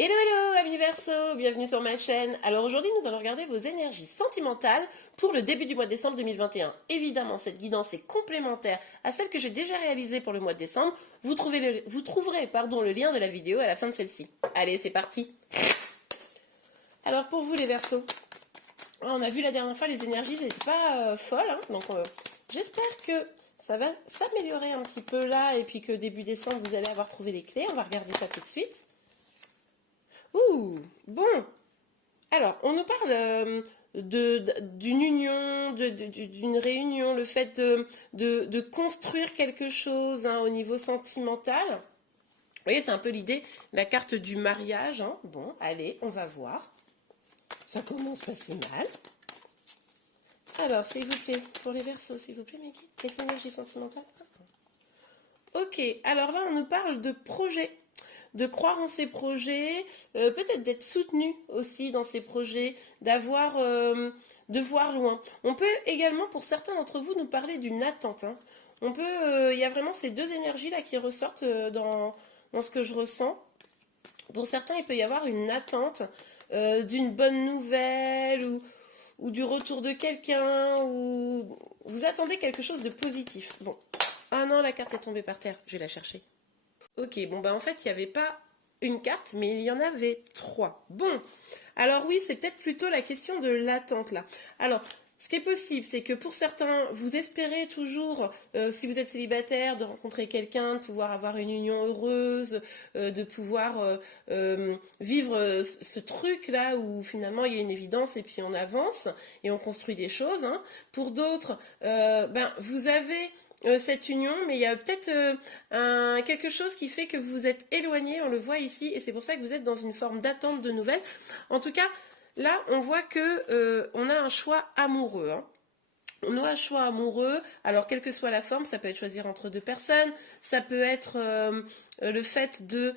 Hello hello amis Verseau, bienvenue sur ma chaîne. Alors aujourd'hui nous allons regarder vos énergies sentimentales pour le début du mois de décembre 2021. Évidemment cette guidance est complémentaire à celle que j'ai déjà réalisée pour le mois de décembre. Vous trouverez le lien de la vidéo à la fin de celle-ci. Allez c'est parti. Alors pour vous les Verseaux, on a vu la dernière fois les énergies n'étaient pas folles, hein, donc j'espère que ça va s'améliorer un petit peu là et puis que début décembre vous allez avoir trouvé les clés. On va regarder ça tout de suite. Ouh, bon. Alors, on nous parle d'une union, d'une réunion, le fait de construire quelque chose hein, au niveau sentimental. Vous voyez, c'est un peu l'idée, la carte du mariage. Hein. Bon, allez, on va voir. Ça commence pas si mal. Alors, s'il vous plaît, pour les Verseaux, s'il vous plaît, mes guides, quelles énergies sentimentales? Ok, alors là, on nous parle de projet. De croire en ses projets, peut-être d'être soutenu aussi dans ses projets, de voir loin. On peut également, pour certains d'entre vous, nous parler d'une attente. Hein. Il y a vraiment ces deux énergies là qui ressortent dans ce que je ressens. Pour certains, il peut y avoir une attente d'une bonne nouvelle ou du retour de quelqu'un ou vous attendez quelque chose de positif. Bon, ah non, la carte est tombée par terre, je vais la chercher. Ok, bon ben en fait il n'y avait pas une carte, mais il y en avait trois. Bon, alors oui, c'est peut-être plutôt la question de l'attente là. Alors, ce qui est possible, c'est que pour certains, vous espérez toujours, si vous êtes célibataire, de rencontrer quelqu'un, de pouvoir avoir une union heureuse, de pouvoir vivre ce truc-là où finalement il y a une évidence et puis on avance et on construit des choses. Hein. Pour d'autres, vous avez cette union, mais il y a peut-être quelque chose qui fait que vous êtes éloigné, on le voit ici, et c'est pour ça que vous êtes dans une forme d'attente de nouvelles. En tout cas, là, on voit que on a un choix amoureux. Hein. On a un choix amoureux, alors quelle que soit la forme, ça peut être choisir entre deux personnes, ça peut être le fait de,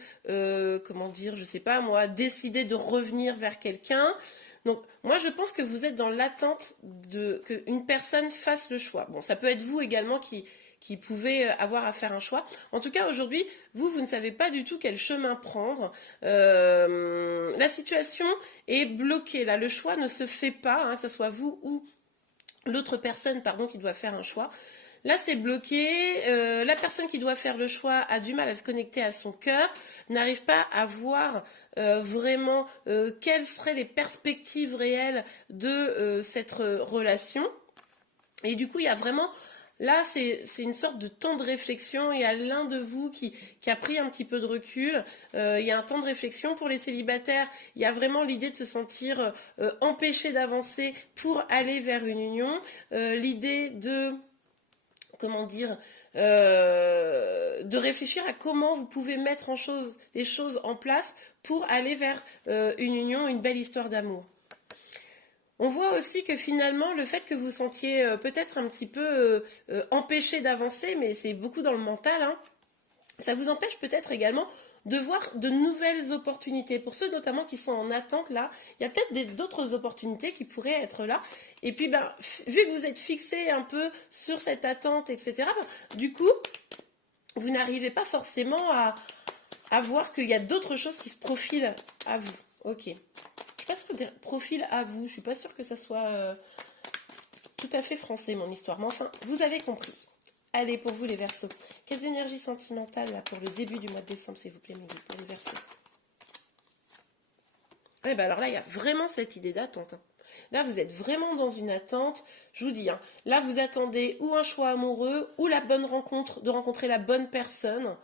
comment dire, je sais pas moi, décider de revenir vers quelqu'un. Donc, moi, je pense que vous êtes dans l'attente qu'une personne fasse le choix. Bon, ça peut être vous également qui pouvez avoir à faire un choix. En tout cas, aujourd'hui, vous ne savez pas du tout quel chemin prendre. La situation est bloquée. Là, le choix ne se fait pas, hein, que ce soit vous ou l'autre personne, pardon, qui doit faire un choix. Là, c'est bloqué. La personne qui doit faire le choix a du mal à se connecter à son cœur, n'arrive pas à voir vraiment quelles seraient les perspectives réelles de cette relation. Et du coup, il y a vraiment... Là, c'est une sorte de temps de réflexion. Il y a l'un de vous qui a pris un petit peu de recul. Il y a un temps de réflexion pour les célibataires. Il y a vraiment l'idée de se sentir empêché d'avancer pour aller vers une union. L'idée de... comment dire, de réfléchir à comment vous pouvez mettre les choses en place pour aller vers une union, une belle histoire d'amour. On voit aussi que finalement, le fait que vous sentiez peut-être un petit peu empêché d'avancer, mais c'est beaucoup dans le mental, hein, ça vous empêche peut-être également de voir de nouvelles opportunités. Pour ceux notamment qui sont en attente, là, il y a peut-être d'autres opportunités qui pourraient être là. Et puis, vu que vous êtes fixé un peu sur cette attente, etc., du coup, vous n'arrivez pas forcément à voir qu'il y a d'autres choses qui se profilent à vous. Ok. Je ne sais pas ce que profil à vous. Je ne suis pas sûre que ça soit tout à fait français, mon histoire. Mais enfin, vous avez compris. Allez, pour vous les Verseaux, quelles énergies sentimentales là, pour le début du mois de décembre, s'il vous plaît, mes guides, pour les Verseaux? Ouais, alors là, il y a vraiment cette idée d'attente. Hein. Là, vous êtes vraiment dans une attente. Je vous dis, hein, là, vous attendez ou un choix amoureux, ou la bonne rencontre, de rencontrer la bonne personne,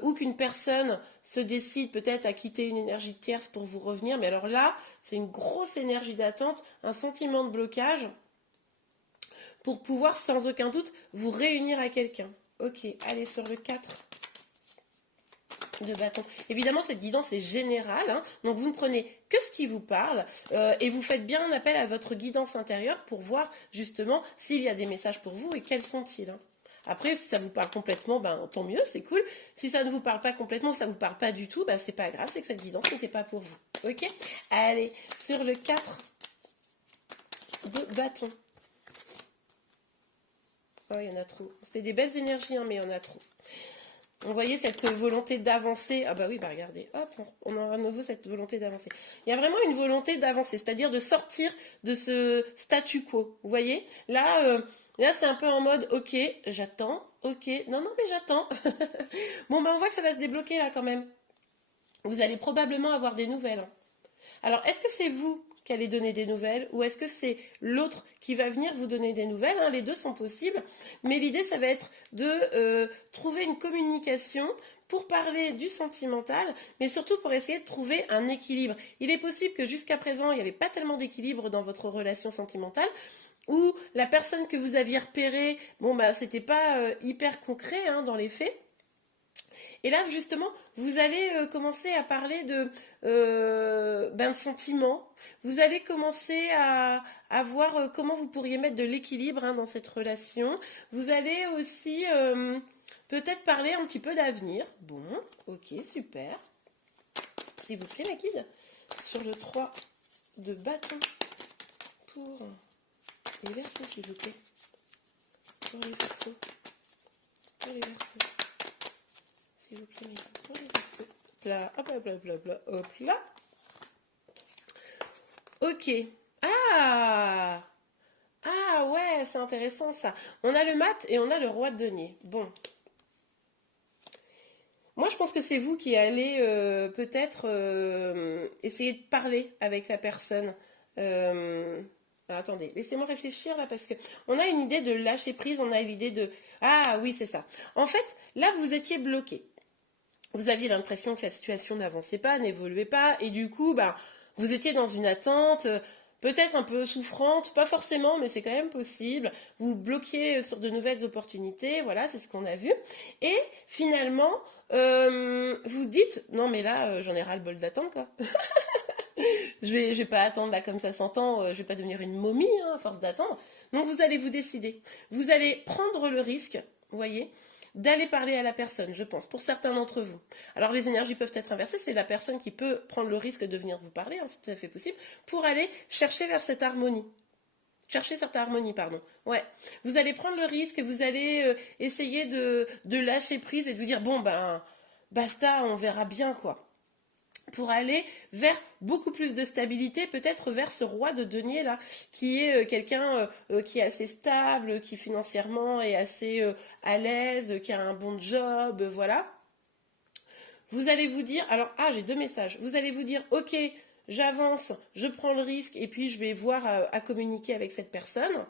ou qu'une personne se décide peut-être à quitter une énergie tierce pour vous revenir. Mais alors là, c'est une grosse énergie d'attente, un sentiment de blocage, pour pouvoir sans aucun doute vous réunir à quelqu'un. Ok, allez sur le 4 de bâton. Évidemment, cette guidance est générale, hein, donc vous ne prenez que ce qui vous parle et vous faites bien un appel à votre guidance intérieure pour voir justement s'il y a des messages pour vous et quels sont-ils. Hein. Après, si ça vous parle complètement, tant mieux, c'est cool. Si ça ne vous parle pas complètement, ça ne vous parle pas du tout, c'est pas grave, c'est que cette guidance n'était pas pour vous. Ok? Allez, sur le 4 de bâton. Oh, il y en a trop. C'était des belles énergies, hein, mais il y en a trop. Vous voyez cette volonté d'avancer. Ah bah oui, bah regardez, hop, on a à nouveau cette volonté d'avancer. Il y a vraiment une volonté d'avancer, c'est-à-dire de sortir de ce statu quo. Vous voyez? Là c'est un peu en mode, ok, j'attends, ok, non, non, mais j'attends. Bon, bah on voit que ça va se débloquer là quand même. Vous allez probablement avoir des nouvelles, hein. Alors, est-ce que c'est vous qui allez donner des nouvelles ou est-ce que c'est l'autre qui va venir vous donner des nouvelles, hein? Les deux sont possibles, mais l'idée, ça va être de trouver une communication pour parler du sentimental, mais surtout pour essayer de trouver un équilibre. Il est possible que jusqu'à présent, il n'y avait pas tellement d'équilibre dans votre relation sentimentale, ou la personne que vous aviez repérée, bon, bah, c'était pas hyper concret, hein, dans les faits. Et là, justement, vous allez commencer à parler de sentiments. Vous allez commencer à voir comment vous pourriez mettre de l'équilibre, hein, dans cette relation. Vous allez aussi peut-être parler un petit peu d'avenir. Bon, ok, super. S'il vous plaît, ma guide, sur le 3 de bâton pour les versos, s'il vous plaît. Pour les versos. Pour les versos. S'il vous plaît, pour les versos. Là, hop, hop, hop, hop, hop, hop, là. Ok. Ah! Ah ouais, c'est intéressant ça. On a le mat et on a le roi de denier. Bon. Moi, je pense que c'est vous qui allez peut-être essayer de parler avec la personne. Euh, attendez, laissez-moi réfléchir là parce que on a une idée de lâcher prise, on a l'idée de... Ah oui, c'est ça. En fait, là, vous étiez bloqué. Vous aviez l'impression que la situation n'avançait pas, n'évoluait pas, et du coup, bah, vous étiez dans une attente, peut-être un peu souffrante, pas forcément, mais c'est quand même possible. Vous bloquiez sur de nouvelles opportunités, voilà, c'est ce qu'on a vu. Et finalement, vous dites, non mais là, j'en ai ras le bol d'attendre, quoi. Je vais pas attendre là comme ça s'entend, je vais pas devenir une momie, hein, à force d'attendre. Donc vous allez vous décider. Vous allez prendre le risque, vous voyez, d'aller parler à la personne, je pense, pour certains d'entre vous. Alors les énergies peuvent être inversées, c'est la personne qui peut prendre le risque de venir vous parler, hein, c'est tout à fait possible, pour aller chercher vers cette harmonie. Chercher cette harmonie, pardon. Ouais. Vous allez prendre le risque, vous allez essayer de lâcher prise et de vous dire, bon ben, basta, on verra bien, quoi. Pour aller vers beaucoup plus de stabilité, peut-être vers ce roi de denier là, qui est quelqu'un qui est assez stable, qui financièrement est assez à l'aise, qui a un bon job, voilà. Vous allez vous dire, alors, j'ai deux messages. Vous allez vous dire, ok, j'avance, je prends le risque et puis je vais voir à communiquer avec cette personne.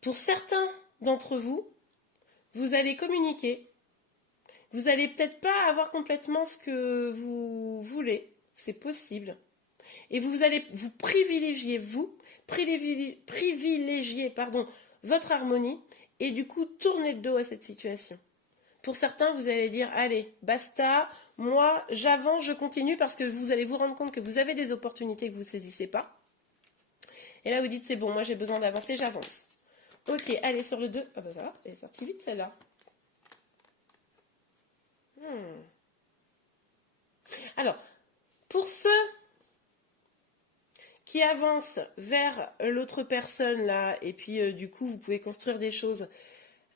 Pour certains d'entre vous, vous allez communiquer. Vous allez peut-être pas avoir complètement ce que vous voulez, c'est possible. Et vous allez vous privilégier, pardon, votre harmonie et du coup tourner le dos à cette situation. Pour certains, vous allez dire, allez, basta, moi j'avance, je continue parce que vous allez vous rendre compte que vous avez des opportunités que vous ne saisissez pas. Et là, vous dites, c'est bon, moi j'ai besoin d'avancer, j'avance. Ok, allez, sur le 2. Ah bah voilà, elle est sortie vite celle-là. Alors, pour ceux qui avancent vers l'autre personne là, et puis du coup vous pouvez construire des choses,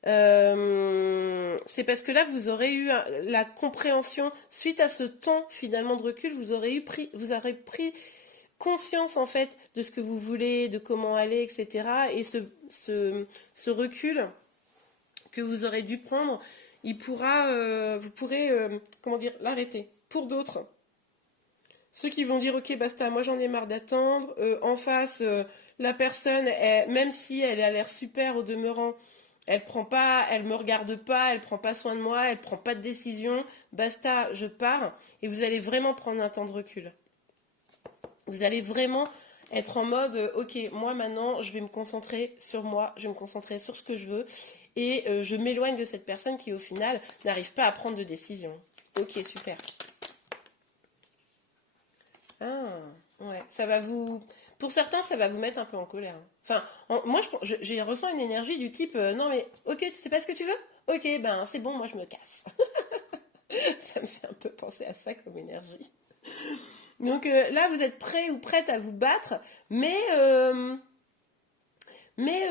c'est parce que là vous aurez eu la compréhension, suite à ce temps finalement de recul, vous aurez pris conscience en fait de ce que vous voulez, de comment aller, etc. Et ce recul que vous aurez dû prendre, vous pourrez, comment dire, l'arrêter. Pour d'autres, ceux qui vont dire, ok, basta, moi j'en ai marre d'attendre, en face, la personne, même si elle a l'air super au demeurant, elle me regarde pas, elle prend pas soin de moi, elle prend pas de décision, basta, je pars, et vous allez vraiment prendre un temps de recul. Vous allez vraiment être en mode, ok, moi maintenant, je vais me concentrer sur moi, je vais me concentrer sur ce que je veux, et je m'éloigne de cette personne qui, au final, n'arrive pas à prendre de décision. Ok, super. Ah, ouais, ça va vous... Pour certains, ça va vous mettre un peu en colère. Enfin, moi, je ressens une énergie du type, non mais, ok, tu sais pas ce que tu veux? Ok, ben c'est bon, moi je me casse. Ça me fait un peu penser à ça comme énergie. Donc là, vous êtes prêt ou prête à vous battre, mais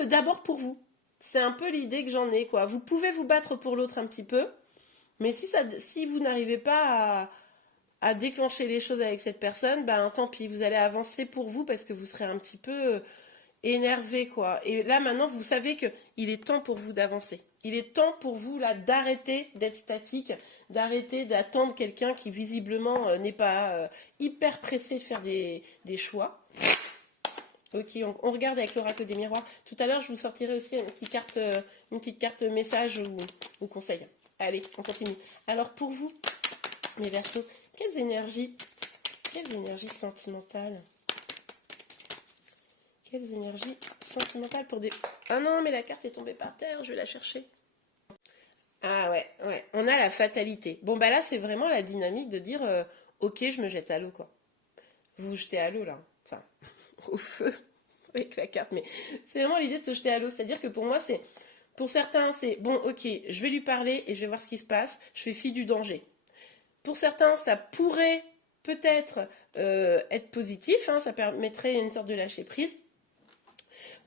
d'abord pour vous. C'est un peu l'idée que j'en ai, quoi. Vous pouvez vous battre pour l'autre un petit peu, Mais si vous n'arrivez pas à déclencher les choses avec cette personne, ben tant pis, vous allez avancer pour vous parce que vous serez un petit peu énervé, quoi. Et là, maintenant, vous savez que il est temps pour vous d'avancer. Il est temps pour vous, là, d'arrêter d'être statique, d'arrêter d'attendre quelqu'un qui, visiblement, n'est pas hyper pressé de faire des choix. Ok, on regarde avec l'oracle des miroirs. Tout à l'heure, je vous sortirai aussi une petite carte message ou conseil. Allez, on continue. Alors, pour vous, mes Verseaux, quelles énergies sentimentales? Quelles énergies sentimentales pour des... Ah non, mais la carte est tombée par terre, je vais la chercher. Ah ouais, on a la fatalité. Bon, bah là, c'est vraiment la dynamique de dire, ok, je me jette à l'eau, quoi. Vous vous jetez à l'eau, là. Enfin, au feu, avec la carte. Mais c'est vraiment l'idée de se jeter à l'eau. C'est-à-dire que pour moi, pour certains, c'est, bon, ok, je vais lui parler et je vais voir ce qui se passe. Je fais fi du danger. Pour certains, ça pourrait peut-être être positif, hein, ça permettrait une sorte de lâcher prise.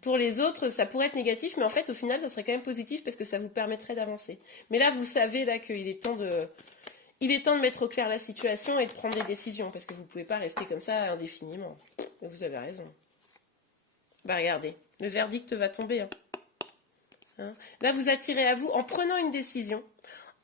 Pour les autres, ça pourrait être négatif, mais en fait, au final, ça serait quand même positif parce que ça vous permettrait d'avancer. Mais là, vous savez là qu'il est temps de mettre au clair la situation et de prendre des décisions parce que vous ne pouvez pas rester comme ça indéfiniment. Vous avez raison. Bah regardez, le verdict va tomber. Hein. Là, vous attirez à vous en prenant une décision.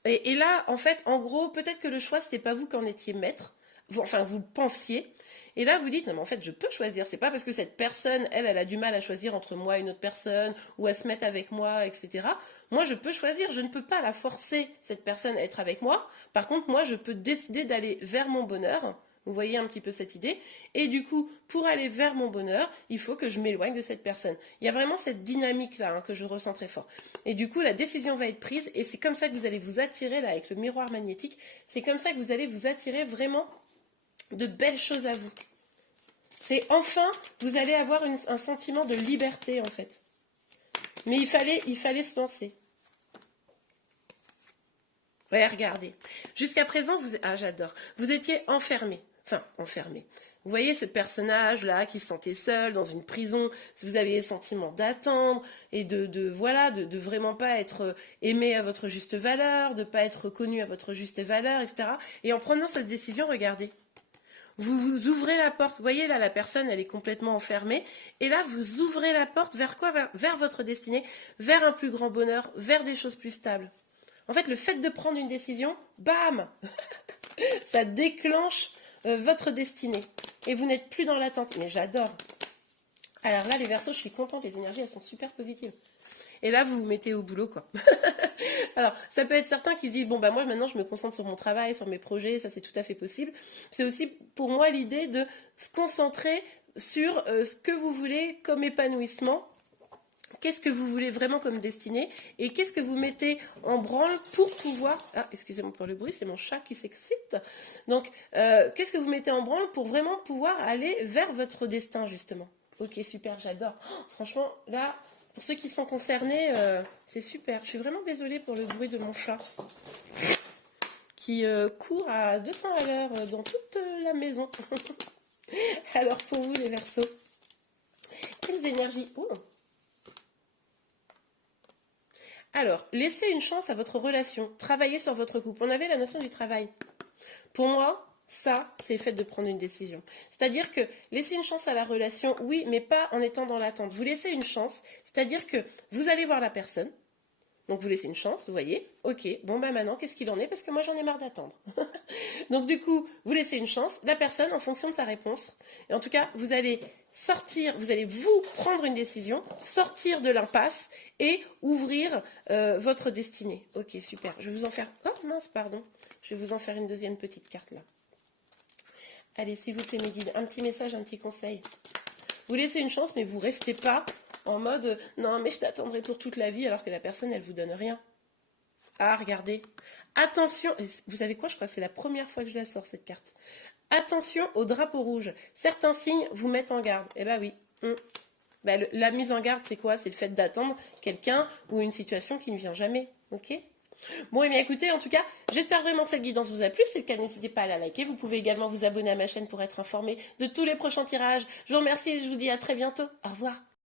Et là, en fait, en gros, peut-être que le choix, c'était pas vous qui en étiez maître. Enfin, vous le pensiez. Et là, vous dites, non, mais en fait, je peux choisir. C'est pas parce que cette personne, elle a du mal à choisir entre moi et une autre personne, ou à se mettre avec moi, etc. Moi, je peux choisir. Je ne peux pas la forcer, cette personne, à être avec moi. Par contre, moi, je peux décider d'aller vers mon bonheur. Vous voyez un petit peu cette idée. Et du coup, pour aller vers mon bonheur, il faut que je m'éloigne de cette personne. Il y a vraiment cette dynamique-là que je ressens très fort. Et du coup, la décision va être prise. Et c'est comme ça que vous allez vous attirer, là, avec le miroir magnétique. C'est comme ça que vous allez vous attirer vraiment de belles choses à vous. C'est enfin, vous allez avoir un sentiment de liberté, en fait. Mais il fallait se lancer. Ouais, regardez. Jusqu'à présent, j'adore. Vous étiez enfermé. Enfin, enfermé. Vous voyez ce personnage-là qui se sentait seul dans une prison. Vous avez les sentiments d'attendre et de vraiment pas être aimé à votre juste valeur, de pas être reconnu à votre juste valeur, etc. Et en prenant cette décision, regardez. Vous ouvrez la porte. Vous voyez là, la personne, elle est complètement enfermée. Et là, vous ouvrez la porte vers quoi? Vers votre destinée, vers un plus grand bonheur, vers des choses plus stables. En fait, le fait de prendre une décision, bam, ça déclenche votre destinée. Et vous n'êtes plus dans l'attente. Mais j'adore. Alors là, les Verseaux, je suis contente. Les énergies, elles sont super positives. Et là, vous vous mettez au boulot, quoi. Alors, ça peut être certains qui se disent, bon, bah moi, maintenant, je me concentre sur mon travail, sur mes projets. Ça, c'est tout à fait possible. C'est aussi, pour moi, l'idée de se concentrer sur ce que vous voulez comme épanouissement. Qu'est-ce que vous voulez vraiment comme destinée et qu'est-ce que vous mettez en branle pour pouvoir... Ah, excusez-moi pour le bruit, c'est mon chat qui s'excite. Donc, qu'est-ce que vous mettez en branle pour vraiment pouvoir aller vers votre destin, justement? Ok, super, j'adore. Oh, franchement, là, pour ceux qui sont concernés, c'est super. Je suis vraiment désolée pour le bruit de mon chat qui court à 200 à l'heure dans toute la maison. Alors, pour vous, les Verseaux, quelles énergies... Oh. Alors, laissez une chance à votre relation. Travaillez sur votre couple. On avait la notion du travail. Pour moi, ça, c'est le fait de prendre une décision. C'est-à-dire que laisser une chance à la relation, oui, mais pas en étant dans l'attente. Vous laissez une chance, c'est-à-dire que vous allez voir la personne. Donc, vous laissez une chance, vous voyez. Ok, bon, bah maintenant, qu'est-ce qu'il en est? Parce que moi, j'en ai marre d'attendre. Donc, du coup, vous laissez une chance. La personne, en fonction de sa réponse. Et en tout cas, vous allez sortir, vous allez vous prendre une décision, sortir de l'impasse et ouvrir votre destinée. Ok, super. Je vais vous en faire... Oh, mince, pardon. Je vais vous en faire une deuxième petite carte, là. Allez, s'il vous plaît, mes guides, un petit message, un petit conseil. Vous laissez une chance, mais vous ne restez pas en mode « Non, mais je t'attendrai pour toute la vie » alors que la personne, elle ne vous donne rien. Ah, regardez. Attention, vous savez quoi? Je crois que c'est la première fois que je la sors, cette carte. Attention au drapeau rouge. Certains signes vous mettent en garde. Eh ben oui. La mise en garde, c'est quoi? C'est le fait d'attendre quelqu'un ou une situation qui ne vient jamais. Ok? Bon, et bien écoutez, en tout cas, j'espère vraiment que cette guidance vous a plu. Si c'est le cas, n'hésitez pas à la liker. Vous pouvez également vous abonner à ma chaîne pour être informé de tous les prochains tirages. Je vous remercie et je vous dis à très bientôt. Au revoir.